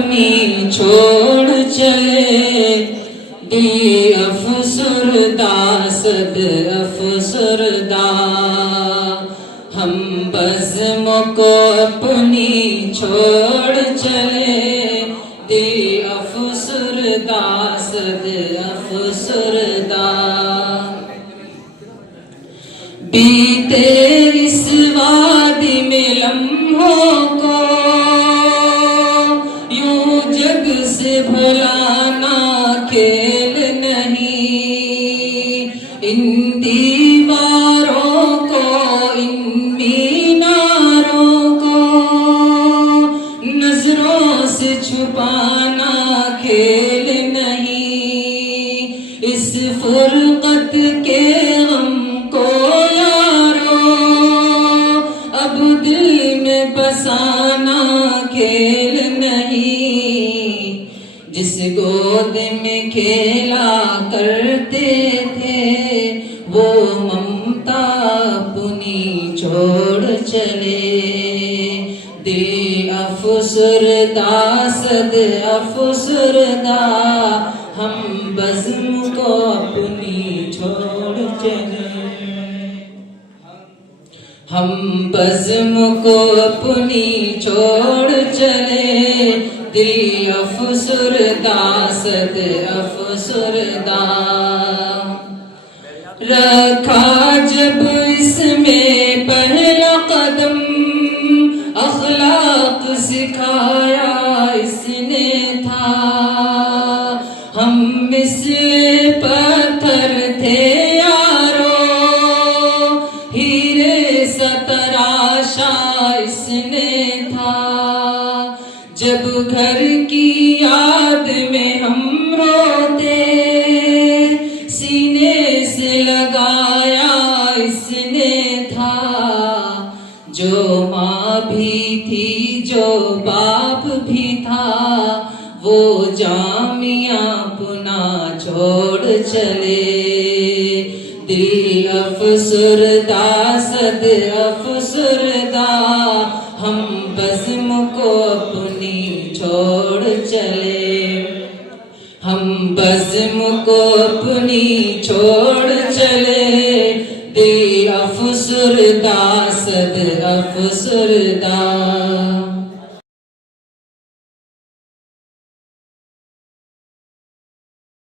अपनी छोड़ चले, दिल अफसरदा सद अफसरदा। हम बज़्म को अपनी छोड़ चले, दिल अफसरदा सद अफसरदा। बीते इस वादी में लम्हों को यूं जग से भुलाना खेल नहीं। इन दीवारों को, इन मीनारों को नजरों से छुपाना खेल नहीं। इस फुरकत के गम को अब दिल में बसाना खेल नहीं। जिस गोद में खेला करते थे वो ममता अपनी छोड़ चले, दिल अफसरदा सद अफसरदा। हम बज़्म को अपनी छोड़ चले, हम बज़्म को अपनी छोड़ चले, दिल अफसरदा सद अफसरदा। रखा जब इसमें पहला कदम, अखलाक सिखाया इसने था। हम मिसले पत्थर थे तराशा इसने था। जब घर की याद में हम रोते, सीने से लगाया इसने था। जो माँ भी थी जो बाप भी था, वो जामिया पुना छोड़ चले, दिल अफसरदा सद अफसरदा। हम बज़्म को अपनी छोड़ चले, हम बज़्म को अपनी छोड़ चले, दिल अफसरदा सद अफसरदा।